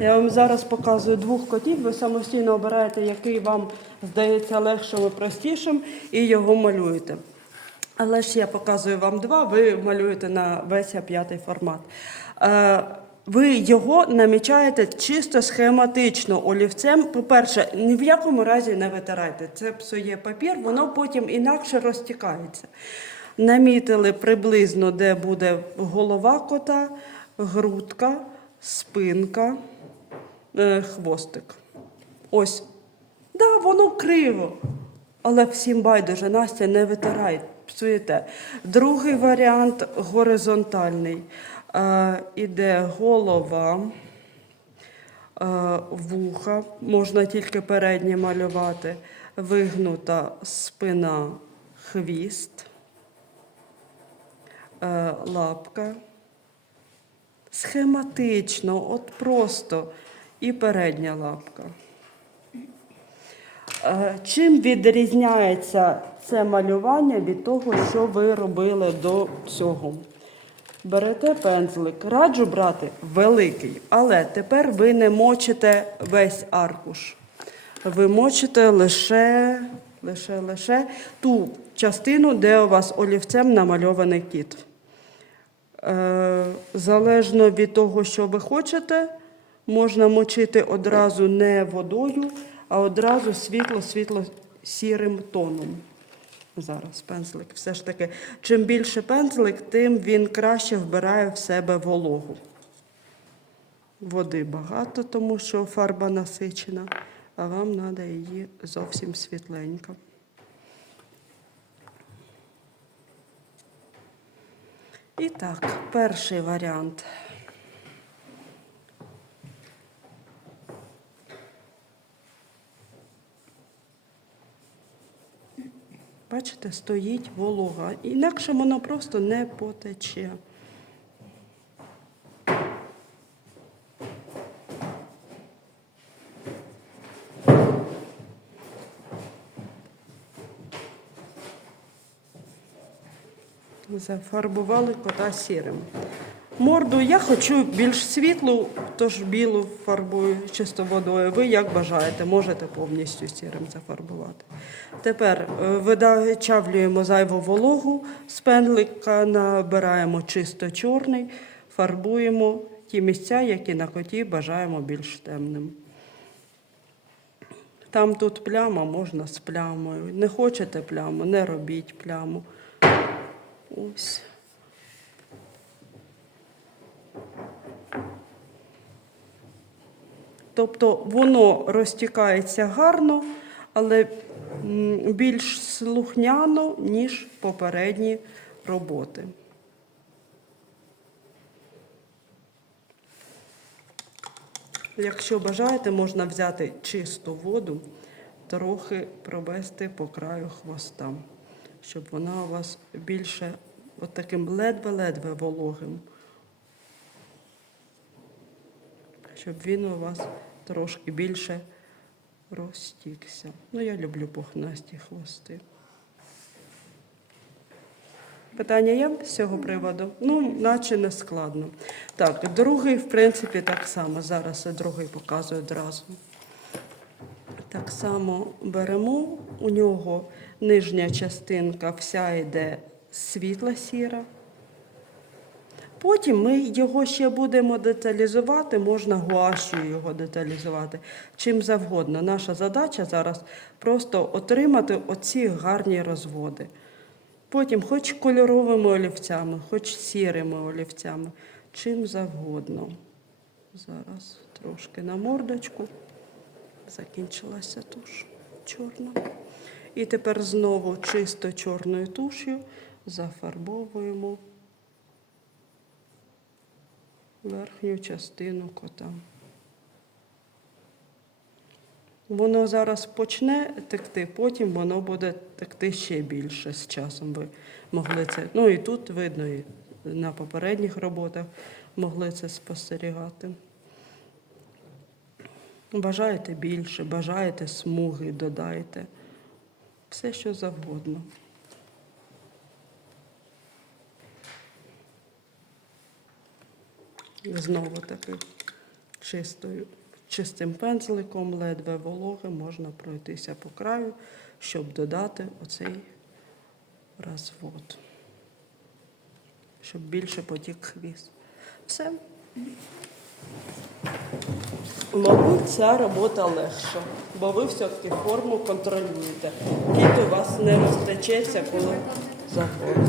Я вам зараз показую двох котів. Ви самостійно обираєте, який вам здається легшим і простішим, і його малюєте. Але ж я показую вам два, ви малюєте на весь А5 формат. Е, Ви його намічаєте чисто схематично олівцем. По-перше, ні в якому разі не витирайте. Це псує папір, воно потім інакше розтікається. Намітили приблизно, де буде голова кота, грудка, спинка, е, хвостик. Ось. Да, воно криво. Але всім байдуже, Настя, не витирай, псуєте. Другий варіант горизонтальний. Е, іде голова, е, вуха, можна тільки передні малювати, вигнута спина, хвіст, е, лапка. Схематично, от просто і передня лапка. Е, Чим відрізняється це малювання від того, що ви робили до цього? Берете пензлик, раджу брати великий, але тепер ви не мочите весь аркуш. Ви мочите лише, лише, лише ту частину, де у вас олівцем намальований кіт. Е, залежно від того, що ви хочете, можна мочити одразу не водою, а одразу світло-світло сірим тоном. Зараз пензлик. Все ж таки, чим більше пензлик, тим він краще вбирає в себе вологу. Води багато, тому що фарба насичена, а вам треба її зовсім світленька. І так, перший варіант. Бачите, стоїть волога. Інакше воно просто не потече. Зафарбували кота сірим. Морду я хочу більш світлу, тож білу фарбую чисто водою. Ви як бажаєте, можете повністю сірим зафарбувати. Тепер е, видачавлюємо зайву вологу з пендлика, набираємо чисто чорний, фарбуємо ті місця, які на коті бажаємо більш темним. Там тут пляма, можна з плямою. Не хочете пляму, не робіть пляму. Ось. Тобто воно розтікається гарно, але більш слухняно, ніж попередні роботи. Якщо бажаєте, можна взяти чисту воду, трохи провести по краю хвоста, щоб вона у вас більше от таким ледве-ледве вологим. Щоб він у вас трошки більше розтікся. Ну, я люблю пухнасті хвости. Питання є з цього приводу? Ну, наче не складно. Так, другий, в принципі, так само. Зараз я другий показую одразу. Так само беремо, у нього нижня частинка вся йде світла сіра. Потім ми його ще будемо деталізувати, можна гуашю його деталізувати, чим завгодно. Наша задача зараз просто отримати оці гарні розводи. Потім хоч кольоровими олівцями, хоч сірими олівцями, чим завгодно. Зараз трошки на мордочку. Закінчилася туш чорна. І тепер знову чисто чорною туш'ю зафарбовуємо верхню частину кота. Воно зараз почне текти, потім воно буде текти ще більше з часом. Ви могли це. Ну і тут видно, і на попередніх роботах могли це спостерігати. Бажаєте більше, бажаєте смуги, додайте. Все, що завгодно. Знову таки чистою, чистим пензликом, ледве вологе, можна пройтися по краю, щоб додати оцей розвод, щоб більше потік хвіст. Все. Мабуть, ця робота легша, бо ви все-таки форму контролюєте. Кіт у вас не розтечеться, коли заходить.